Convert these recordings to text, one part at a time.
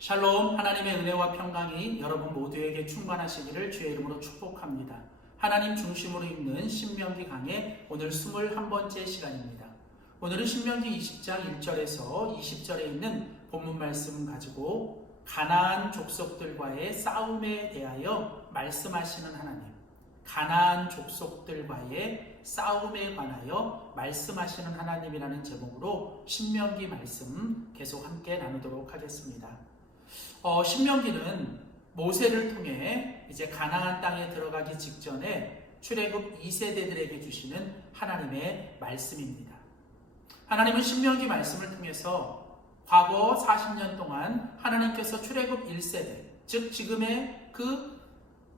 샬롬, 하나님의 은혜와 평강이 여러분 모두에게 충만하시기를 주의 이름으로 축복합니다. 하나님 중심으로 읽는 신명기 강의 오늘 21번째 시간입니다. 오늘은 신명기 20장 1절에서 20절에 있는 본문 말씀 가지고 가나안 족속들과의 싸움에 대하여 말씀하시는 하나님, 가나안 족속들과의 싸움에 관하여 말씀하시는 하나님이라는 제목으로 신명기 말씀 계속 함께 나누도록 하겠습니다. 신명기는 모세를 통해 이제 가나안 땅에 들어가기 직전에 출애굽 2세대들에게 주시는 하나님의 말씀입니다. 하나님은 신명기 말씀을 통해서 과거 40년 동안 하나님께서 출애굽 1세대, 즉 지금의 그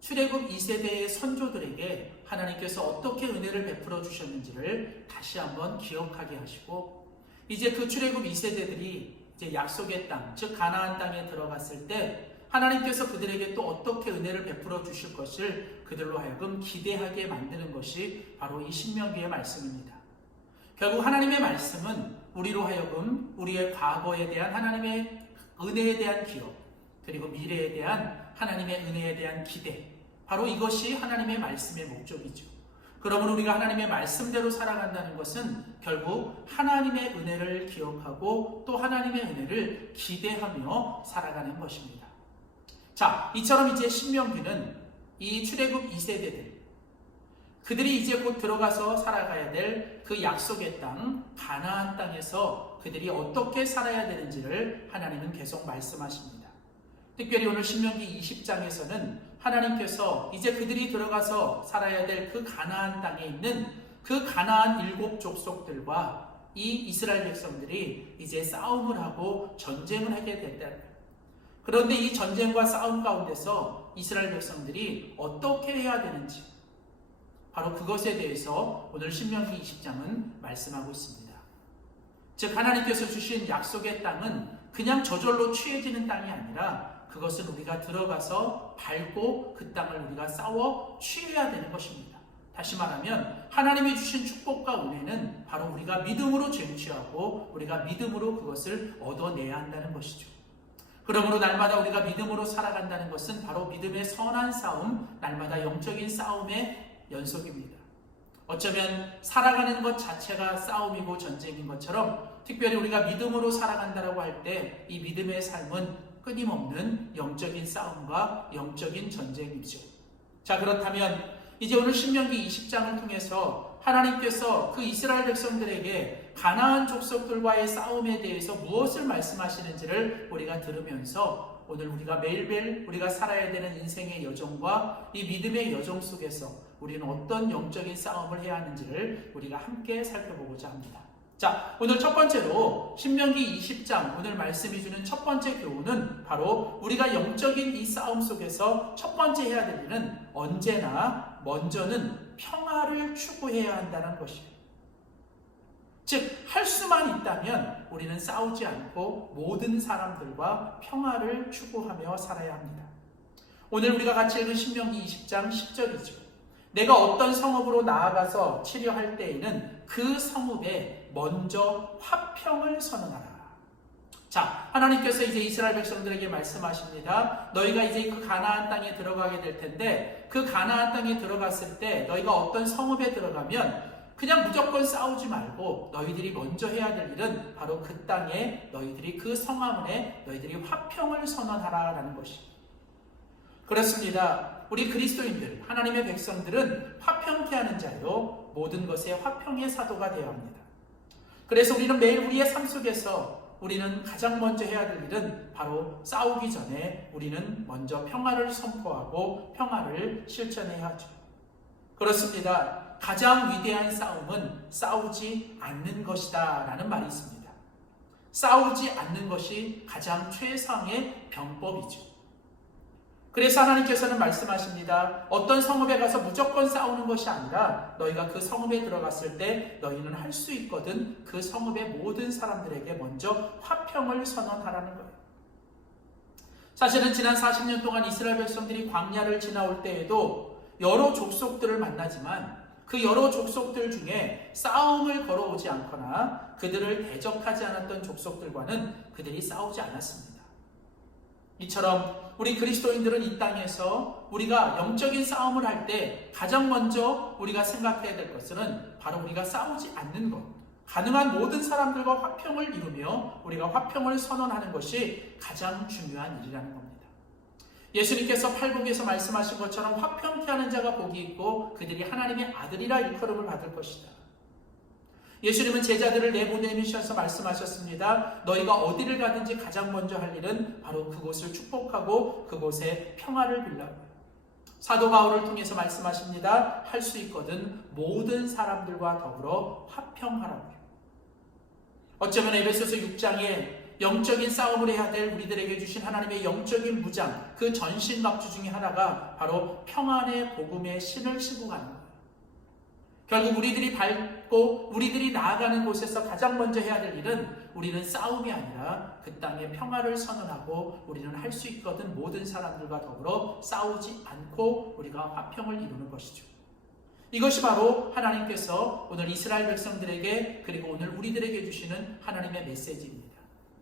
출애굽 2세대의 선조들에게 하나님께서 어떻게 은혜를 베풀어 주셨는지를 다시 한번 기억하게 하시고, 이제 그 출애굽 2세대들이 이제 약속의 땅, 즉 가나안 땅에 들어갔을 때 하나님께서 그들에게 또 어떻게 은혜를 베풀어 주실 것을 그들로 하여금 기대하게 만드는 것이 바로 이 신명기의 말씀입니다. 결국 하나님의 말씀은 우리로 하여금 우리의 과거에 대한 하나님의 은혜에 대한 기억, 그리고 미래에 대한 하나님의 은혜에 대한 기대, 바로 이것이 하나님의 말씀의 목적이죠. 그러므로 우리가 하나님의 말씀대로 살아간다는 것은 결국 하나님의 은혜를 기억하고 또 하나님의 은혜를 기대하며 살아가는 것입니다. 자, 이처럼 이제 신명기는 이 출애굽 2세대들, 그들이 이제 곧 들어가서 살아가야 될 그 약속의 땅, 가나안 땅에서 그들이 어떻게 살아야 되는지를 하나님은 계속 말씀하십니다. 특별히 오늘 신명기 20장에서는 하나님께서 이제 그들이 들어가서 살아야 될 그 가나안 땅에 있는 그 가나안 7 족속들과 이 이스라엘 백성들이 이제 싸움을 하고 전쟁을 하게 됐다. 그런데 이 전쟁과 싸움 가운데서 이스라엘 백성들이 어떻게 해야 되는지, 바로 그것에 대해서 오늘 신명기 20장은 말씀하고 있습니다. 즉 하나님께서 주신 약속의 땅은 그냥 저절로 취해지는 땅이 아니라 그것은 우리가 들어가서 밟고 그 땅을 우리가 싸워 취해야 되는 것입니다. 다시 말하면 하나님이 주신 축복과 은혜는 바로 우리가 믿음으로 쟁취하고 우리가 믿음으로 그것을 얻어내야 한다는 것이죠. 그러므로 날마다 우리가 믿음으로 살아간다는 것은 바로 믿음의 선한 싸움, 날마다 영적인 싸움의 연속입니다. 어쩌면 살아가는 것 자체가 싸움이고 전쟁인 것처럼 특별히 우리가 믿음으로 살아간다고 할 때 이 믿음의 삶은 끊임없는 영적인 싸움과 영적인 전쟁이죠. 자, 그렇다면 이제 오늘 신명기 20장을 통해서 하나님께서 그 이스라엘 백성들에게 가나안 족속들과의 싸움에 대해서 무엇을 말씀하시는지를 우리가 들으면서 오늘 우리가 매일매일 우리가 살아야 되는 인생의 여정과 이 믿음의 여정 속에서 우리는 어떤 영적인 싸움을 해야 하는지를 우리가 함께 살펴보고자 합니다. 자, 오늘 첫 번째로 신명기 20장 오늘 말씀이 주는 첫 번째 교훈은 바로 우리가 영적인 이 싸움 속에서 첫 번째 해야 될 일은 언제나 먼저는 평화를 추구해야 한다는 것이에요. 즉, 할 수만 있다면 우리는 싸우지 않고 모든 사람들과 평화를 추구하며 살아야 합니다. 오늘 우리가 같이 읽은 신명기 20장 10절이죠. 내가 어떤 성읍으로 나아가서 치려할 때에는 그 성읍에 먼저 화평을 선언하라. 자, 하나님께서 이제 이스라엘 백성들에게 말씀하십니다. 너희가 이제 그 가나안 땅에 들어가게 될 텐데 그 가나안 땅에 들어갔을 때 너희가 어떤 성읍에 들어가면 그냥 무조건 싸우지 말고 너희들이 먼저 해야 될 일은 바로 그 땅에 너희들이 그 성안에 너희들이 화평을 선언하라라는 것입니다. 그렇습니다. 우리 그리스도인들, 하나님의 백성들은 화평케 하는 자요 모든 것에 화평의 사도가 되어야 합니다. 그래서 우리는 매일 우리의 삶 속에서 우리는 가장 먼저 해야 될 일은 바로 싸우기 전에 우리는 먼저 평화를 선포하고 평화를 실천해야 하죠. 그렇습니다. 가장 위대한 싸움은 싸우지 않는 것이다 라는 말이 있습니다. 싸우지 않는 것이 가장 최상의 병법이죠. 그래서 하나님께서는 말씀하십니다. 어떤 성읍에 가서 무조건 싸우는 것이 아니라 너희가 그 성읍에 들어갔을 때 너희는 할 수 있거든 그 성읍의 모든 사람들에게 먼저 화평을 선언하라는 거예요. 사실은 지난 40년 동안 이스라엘 백성들이 광야를 지나올 때에도 여러 족속들을 만나지만 그 여러 족속들 중에 싸움을 걸어오지 않거나 그들을 대적하지 않았던 족속들과는 그들이 싸우지 않았습니다. 이처럼 우리 그리스도인들은 이 땅에서 우리가 영적인 싸움을 할 때 가장 먼저 우리가 생각해야 될 것은 바로 우리가 싸우지 않는 것, 가능한 모든 사람들과 화평을 이루며 우리가 화평을 선언하는 것이 가장 중요한 일이라는 겁니다. 예수님께서 팔복에서 말씀하신 것처럼 화평케 하는 자가 복이 있고 그들이 하나님의 아들이라 일컬음을 받을 것이다. 예수님은 제자들을 내보내시면서 말씀하셨습니다. 너희가 어디를 가든지 가장 먼저 할 일은 바로 그곳을 축복하고 그곳에 평화를 빌라고. 사도 바울을 통해서 말씀하십니다. 할 수 있거든 모든 사람들과 더불어 화평하라고요. 어쩌면 에베소서 6장에 영적인 싸움을 해야 될 우리들에게 주신 하나님의 영적인 무장, 그 전신갑주 중에 하나가 바로 평안의 복음의 신을 신고 가는 거예요. 결국 우리들이 밟고 우리들이 나아가는 곳에서 가장 먼저 해야 될 일은 우리는 싸움이 아니라 그 땅에 평화를 선언하고 우리는 할 수 있거든 모든 사람들과 더불어 싸우지 않고 우리가 화평을 이루는 것이죠. 이것이 바로 하나님께서 오늘 이스라엘 백성들에게 그리고 오늘 우리들에게 주시는 하나님의 메시지입니다.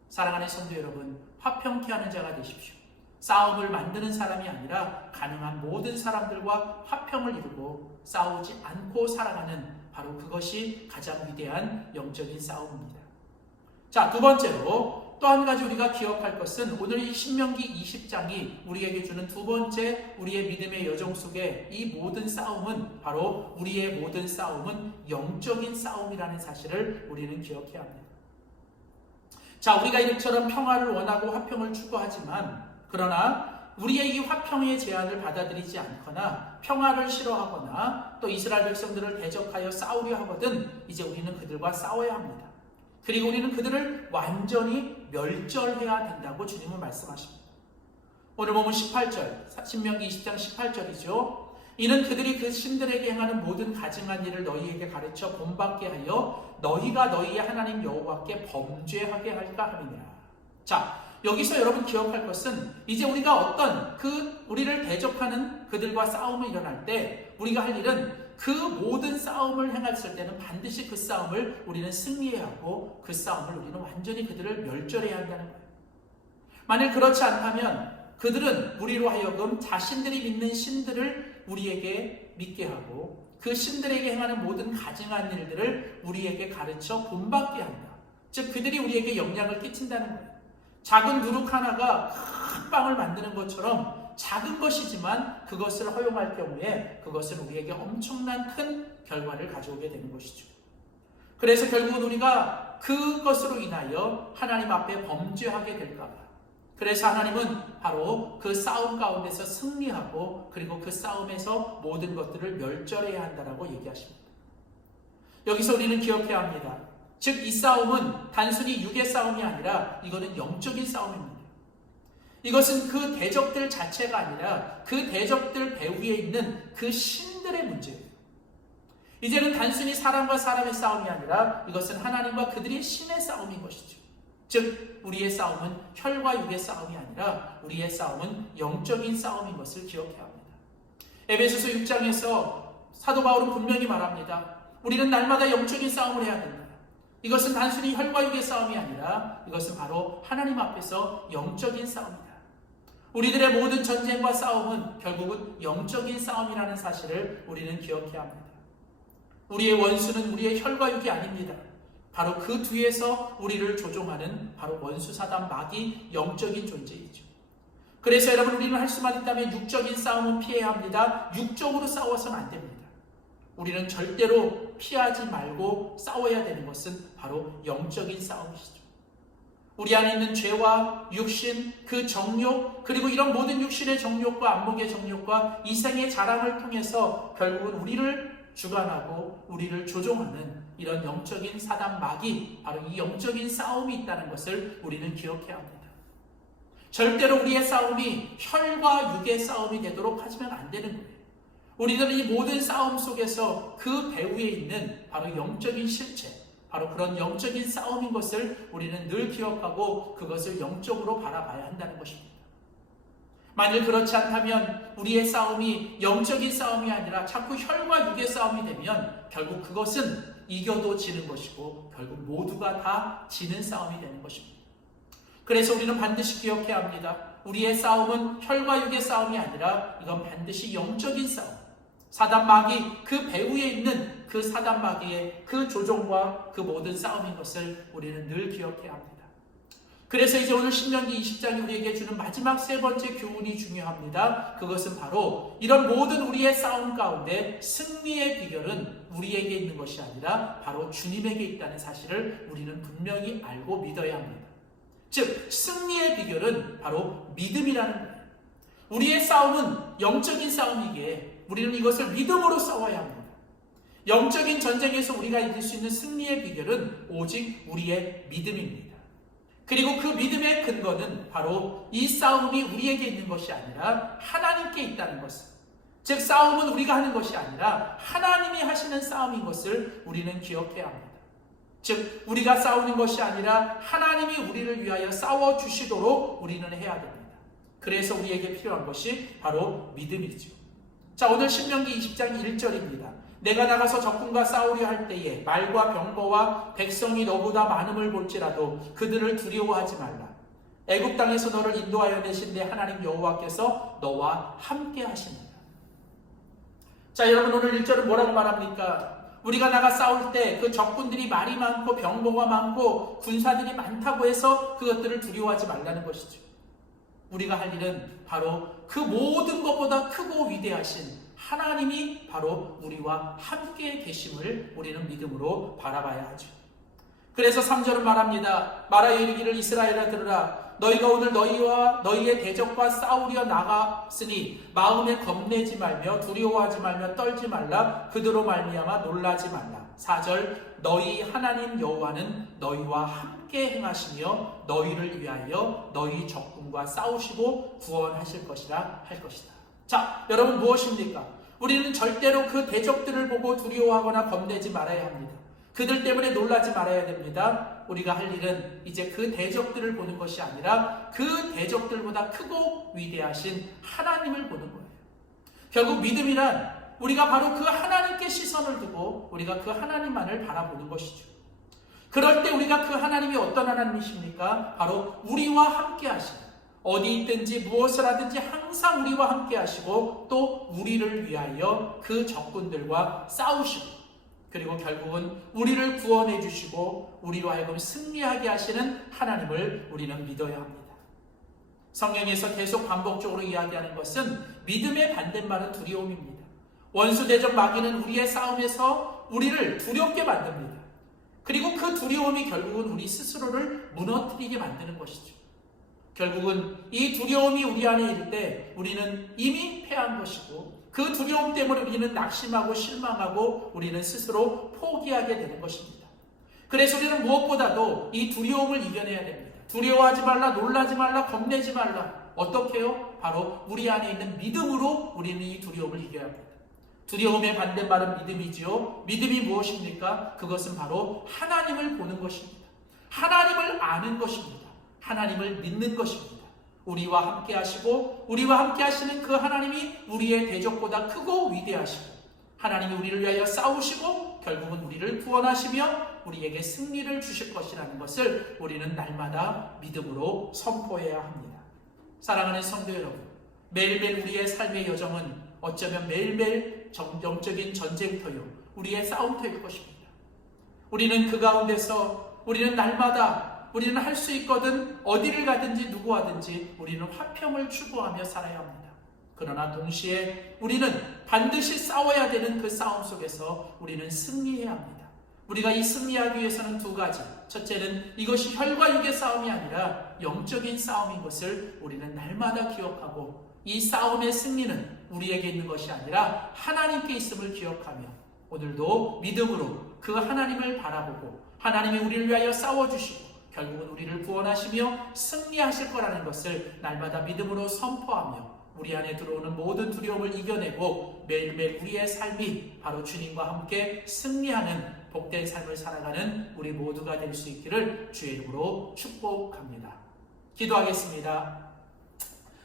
사랑하는 성도 여러분, 화평케 하는 자가 되십시오. 싸움을 만드는 사람이 아니라 가능한 모든 사람들과 화평을 이루고 싸우지 않고 살아가는 바로 그것이 가장 위대한 영적인 싸움입니다. 자, 두 번째로 또 한 가지 우리가 기억할 것은 오늘 이 신명기 20장이 우리에게 주는 두 번째 우리의 믿음의 여정 속에 이 모든 싸움은 바로 우리의 모든 싸움은 영적인 싸움이라는 사실을 우리는 기억해야 합니다. 자, 우리가 이처럼 평화를 원하고 화평을 추구하지만 그러나 우리의 이 화평의 제안을 받아들이지 않거나 평화를 싫어하거나 또 이스라엘 백성들을 대적하여 싸우려 하거든 이제 우리는 그들과 싸워야 합니다. 그리고 우리는 그들을 완전히 멸절해야 된다고 주님은 말씀하십니다. 오늘 보면 18절, 신명기 20장 18절이죠. 이는 그들이 그 신들에게 행하는 모든 가증한 일을 너희에게 가르쳐 본받게 하여 너희가 너희의 하나님 여호와께 범죄하게 할까 함이니라. 자, 여기서 여러분 기억할 것은 이제 우리가 어떤 우리를 대적하는 그들과 싸움이 일어날 때 우리가 할 일은 그 모든 싸움을 행했을 때는 반드시 그 싸움을 우리는 승리해야 하고 그 싸움을 우리는 완전히 그들을 멸절해야 한다는 거예요. 만일 그렇지 않다면 그들은 우리로 하여금 자신들이 믿는 신들을 우리에게 믿게 하고 그 신들에게 행하는 모든 가증한 일들을 우리에게 가르쳐 본받게 한다. 즉 그들이 우리에게 영향을 끼친다는 거예요. 작은 누룩 하나가 큰 빵을 만드는 것처럼 작은 것이지만 그것을 허용할 경우에 그것은 우리에게 엄청난 큰 결과를 가져오게 되는 것이죠. 그래서 결국은 우리가 그것으로 인하여 하나님 앞에 범죄하게 될까 봐. 그래서 하나님은 바로 그 싸움 가운데서 승리하고 그리고 그 싸움에서 모든 것들을 멸절해야 한다라고 얘기하십니다. 여기서 우리는 기억해야 합니다. 즉 이 싸움은 단순히 육의 싸움이 아니라 이거는 영적인 싸움입니다. 이것은 그 대적들 자체가 아니라 그 대적들 배후에 있는 그 신들의 문제예요. 이제는 단순히 사람과 사람의 싸움이 아니라 이것은 하나님과 그들의 신의 싸움인 것이죠. 즉 우리의 싸움은 혈과 육의 싸움이 아니라 우리의 싸움은 영적인 싸움인 것을 기억해야 합니다. 에베소서 6장에서 사도 바울은 분명히 말합니다. 우리는 날마다 영적인 싸움을 해야 된다. 이것은 단순히 혈과 육의 싸움이 아니라 이것은 바로 하나님 앞에서 영적인 싸움이다. 우리들의 모든 전쟁과 싸움은 결국은 영적인 싸움이라는 사실을 우리는 기억해야 합니다. 우리의 원수는 우리의 혈과 육이 아닙니다. 바로 그 뒤에서 우리를 조종하는 바로 원수 사단 마귀 영적인 존재이죠. 그래서 여러분 우리는 할 수만 있다면 육적인 싸움은 피해야 합니다. 육적으로 싸워서는 안 됩니다. 우리는 절대로 피하지 말고 싸워야 되는 것은 바로 영적인 싸움이시죠. 우리 안에 있는 죄와 육신, 그 정욕, 그리고 이런 모든 육신의 정욕과 안목의 정욕과 이생의 자랑을 통해서 결국은 우리를 주관하고 우리를 조종하는 이런 영적인 사단 마귀, 바로 이 영적인 싸움이 있다는 것을 우리는 기억해야 합니다. 절대로 우리의 싸움이 혈과 육의 싸움이 되도록 하시면 안 되는 거예요. 우리들은 이 모든 싸움 속에서 그 배후에 있는 바로 영적인 실체, 바로 그런 영적인 싸움인 것을 우리는 늘 기억하고 그것을 영적으로 바라봐야 한다는 것입니다. 만일 그렇지 않다면 우리의 싸움이 영적인 싸움이 아니라 자꾸 혈과 육의 싸움이 되면 결국 그것은 이겨도 지는 것이고 결국 모두가 다 지는 싸움이 되는 것입니다. 그래서 우리는 반드시 기억해야 합니다. 우리의 싸움은 혈과 육의 싸움이 아니라 이건 반드시 영적인 싸움. 사단 마귀 그 배후에 있는 그 사단 마귀의 그 조종과 그 모든 싸움인 것을 우리는 늘 기억해야 합니다. 그래서 이제 오늘 신명기 20장이 우리에게 주는 마지막 세 번째 교훈이 중요합니다. 그것은 바로 이런 모든 우리의 싸움 가운데 승리의 비결은 우리에게 있는 것이 아니라 바로 주님에게 있다는 사실을 우리는 분명히 알고 믿어야 합니다. 즉 승리의 비결은 바로 믿음이라는 거예요. 우리의 싸움은 영적인 싸움이기에 우리는 이것을 믿음으로 싸워야 합니다. 영적인 전쟁에서 우리가 이길 수 있는 승리의 비결은 오직 우리의 믿음입니다. 그리고 그 믿음의 근거는 바로 이 싸움이 우리에게 있는 것이 아니라 하나님께 있다는 것을, 즉 싸움은 우리가 하는 것이 아니라 하나님이 하시는 싸움인 것을 우리는 기억해야 합니다. 즉 우리가 싸우는 것이 아니라 하나님이 우리를 위하여 싸워주시도록 우리는 해야 됩니다. 그래서 우리에게 필요한 것이 바로 믿음이죠. 자, 오늘 신명기 20장 1절입니다. 내가 나가서 적군과 싸우려 할 때에 말과 병거와 백성이 너보다 많음을 볼지라도 그들을 두려워하지 말라. 애굽 땅에서 너를 인도하여 내신 내 하나님 여호와께서 너와 함께 하시니라. 자, 여러분 오늘 1절은 뭐라고 말합니까? 우리가 나가 싸울 때 그 적군들이 말이 많고 병거가 많고 군사들이 많다고 해서 그것들을 두려워하지 말라는 것이죠. 우리가 할 일은 바로 그 모든 것보다 크고 위대하신 하나님이 바로 우리와 함께 계심을 우리는 믿음으로 바라봐야 하죠. 그래서 3절은 말합니다. 말하여 이르기를 이스라엘아 들으라. 너희가 오늘 너희와 너희의 대적과 싸우려 나갔으니 마음에 겁내지 말며 두려워하지 말며 떨지 말라. 그대로 말미암아 놀라지 말라. 4절 너희 하나님 여호와는 너희와 함께 행하시며 너희를 위하여 너희 적군과 싸우시고 구원하실 것이라 할 것이다. 자, 여러분 무엇입니까? 우리는 절대로 그 대적들을 보고 두려워하거나 겁내지 말아야 합니다. 그들 때문에 놀라지 말아야 됩니다. 우리가 할 일은 이제 그 대적들을 보는 것이 아니라 그 대적들보다 크고 위대하신 하나님을 보는 거예요. 결국 믿음이란 우리가 바로 그 하나님께 시선을 두고 우리가 그 하나님만을 바라보는 것이죠. 그럴 때 우리가 그 하나님이 어떤 하나님이십니까? 바로 우리와 함께 하시는, 어디 있든지 무엇을 하든지 항상 우리와 함께 하시고 또 우리를 위하여 그 적군들과 싸우시고 그리고 결국은 우리를 구원해 주시고 우리로 하여금 승리하게 하시는 하나님을 우리는 믿어야 합니다. 성경에서 계속 반복적으로 이야기하는 것은 믿음의 반대말은 두려움입니다. 원수 대적 마귀는 우리의 싸움에서 우리를 두렵게 만듭니다. 그리고 그 두려움이 결국은 우리 스스로를 무너뜨리게 만드는 것이죠. 결국은 이 두려움이 우리 안에 있을 때 우리는 이미 패한 것이고 그 두려움 때문에 우리는 낙심하고 실망하고 우리는 스스로 포기하게 되는 것입니다. 그래서 우리는 무엇보다도 이 두려움을 이겨내야 됩니다. 두려워하지 말라, 놀라지 말라, 겁내지 말라. 어떻게 해요? 바로 우리 안에 있는 믿음으로 우리는 이 두려움을 이겨야 합니다. 두려움의 반대말은 믿음이지요. 믿음이 무엇입니까? 그것은 바로 하나님을 보는 것입니다. 하나님을 아는 것입니다. 하나님을 믿는 것입니다. 우리와 함께 하시고 우리와 함께 하시는 그 하나님이 우리의 대적보다 크고 위대하시고 하나님이 우리를 위하여 싸우시고 결국은 우리를 구원하시며 우리에게 승리를 주실 것이라는 것을 우리는 날마다 믿음으로 선포해야 합니다. 사랑하는 성도 여러분, 매일매일 우리의 삶의 여정은 어쩌면 매일매일 영적인 전쟁터요, 우리의 싸움터일 것입니다. 우리는 그 가운데서 우리는 날마다 우리는 할 수 있거든 어디를 가든지 누구와든지 우리는 화평을 추구하며 살아야 합니다. 그러나 동시에 우리는 반드시 싸워야 되는 그 싸움 속에서 우리는 승리해야 합니다. 우리가 이 승리하기 위해서는 두 가지. 첫째는 이것이 혈과 육의 싸움이 아니라 영적인 싸움인 것을 우리는 날마다 기억하고 이 싸움의 승리는 우리에게 있는 것이 아니라 하나님께 있음을 기억하며 오늘도 믿음으로 그 하나님을 바라보고 하나님이 우리를 위하여 싸워주시고 결국은 우리를 구원하시며 승리하실 거라는 것을 날마다 믿음으로 선포하며 우리 안에 들어오는 모든 두려움을 이겨내고 매일매일 우리의 삶이 바로 주님과 함께 승리하는 복된 삶을 살아가는 우리 모두가 될 수 있기를 주의 이름으로 축복합니다. 기도하겠습니다.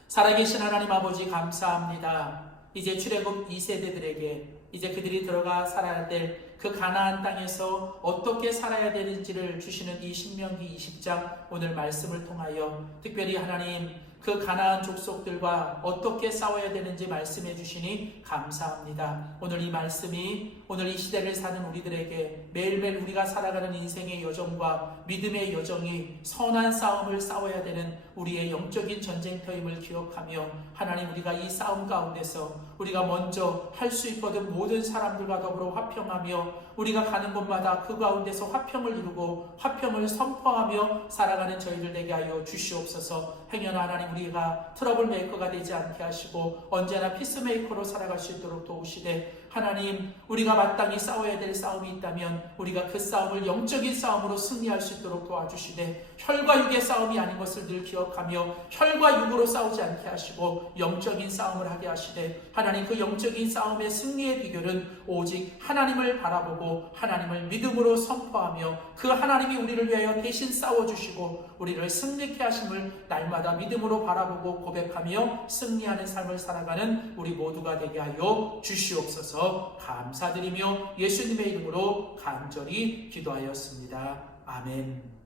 살아계신 하나님 아버지 감사합니다. 이제 출애굽 2세대들에게 이제 그들이 들어가 살아야 될 그 가나안 땅에서 어떻게 살아야 되는지를 주시는 이 신명기 20장 오늘 말씀을 통하여 특별히 하나님 그 가나안 족속들과 어떻게 싸워야 되는지 말씀해 주시니 감사합니다. 오늘 이 말씀이 오늘 이 시대를 사는 우리들에게 매일매일 우리가 살아가는 인생의 여정과 믿음의 여정이 선한 싸움을 싸워야 되는 우리의 영적인 전쟁터임을 기억하며 하나님, 우리가 이 싸움 가운데서 우리가 먼저 할 수 있거든 모든 사람들과 더불어 화평하며 우리가 가는 곳마다 그 가운데서 화평을 이루고 화평을 선포하며 살아가는 저희들 되게 하여 주시옵소서. 행여나 하나님, 우리가 트러블 메이커가 되지 않게 하시고 언제나 피스메이커로 살아갈 수 있도록 도우시되, 하나님, 우리가 마땅히 싸워야 될 싸움이 있다면 우리가 그 싸움을 영적인 싸움으로 승리할 수 있도록 도와주시되, 혈과 육의 싸움이 아닌 것을 늘 기억하며 혈과 육으로 싸우지 않게 하시고 영적인 싸움을 하게 하시되, 하나님, 그 영적인 싸움의 승리의 비결은 오직 하나님을 바라보고 하나님을 믿음으로 선포하며 그 하나님이 우리를 위하여 대신 싸워주시고 우리를 승리케 하심을 날마다 믿음으로 바라보고 고백하며 승리하는 삶을 살아가는 우리 모두가 되게 하여 주시옵소서. 감사드리며 예수님의 이름으로 간절히 기도하였습니다. 아멘.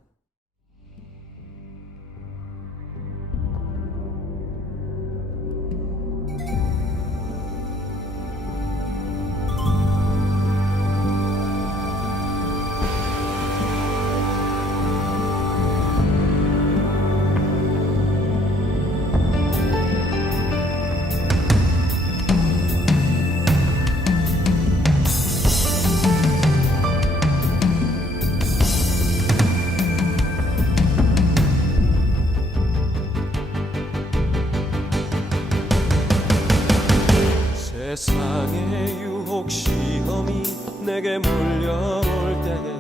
세상의 유혹 시험이 내게 몰려올 때에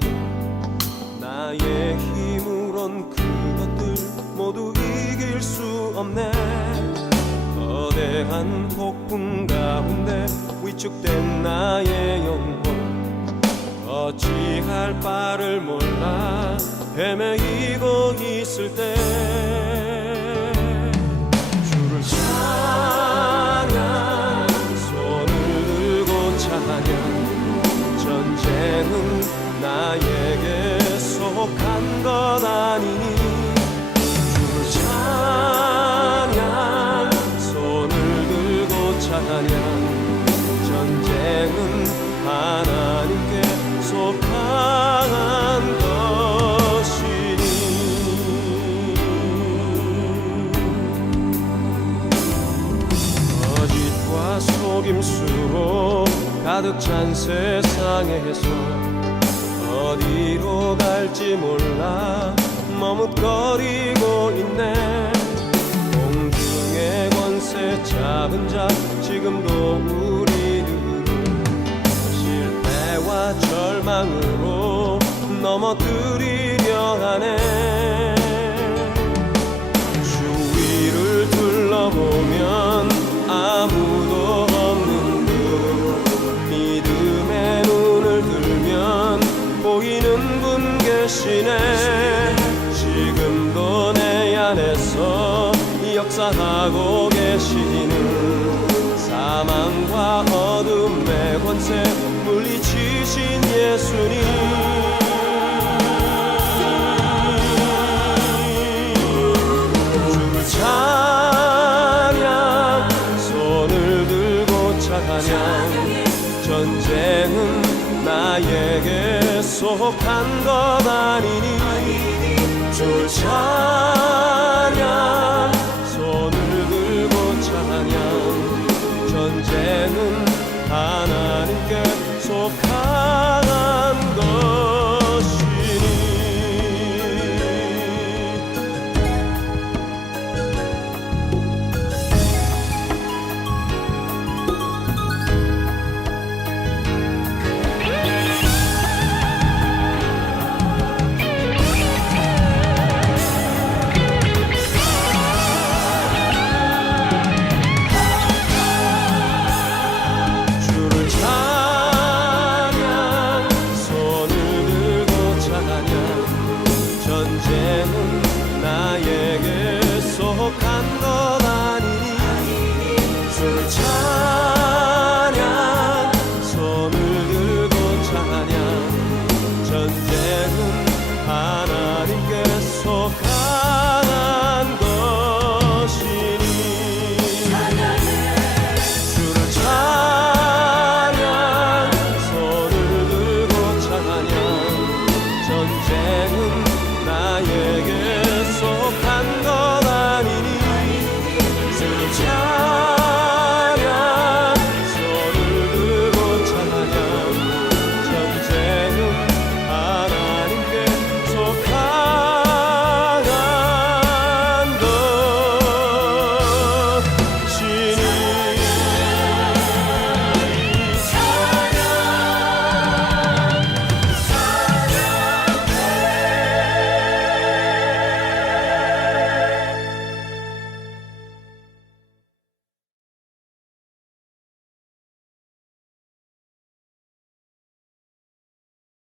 나의 힘으론 그것들 모두 이길 수 없네. 거대한 폭풍 가운데 위축된 나의 영혼, 어찌할 바를 몰라 헤매이고 있을 때 주를 찬양, 전쟁은 나에게 속한 것 아니니 주를 찬양, 손을 들고 찬양, 전쟁은 하나님께 속한 것이니. 거짓과 속임수로 가득 찬 세상에서 어디로 갈지 몰라 머뭇거리고 있네. 공중의 권세 잡은 자 지금도 우리를 실패와 절망으로 넘어뜨리려 하네. 주위를 둘러보면 아무도 없는 믿음의 눈을 들면 보이는 분 계시네. 지금도 내 안에서 역사하고 계시는 사망과 어둠의 권세 물리치신 예수님. 주를 찬양, 손을 들고 찬양, 전쟁은 나에게 속한 것 아니니 주를 찬양, 손을 들고 찬양, 전쟁은 하나님께 속한 것이니. 전쟁은 나에게 속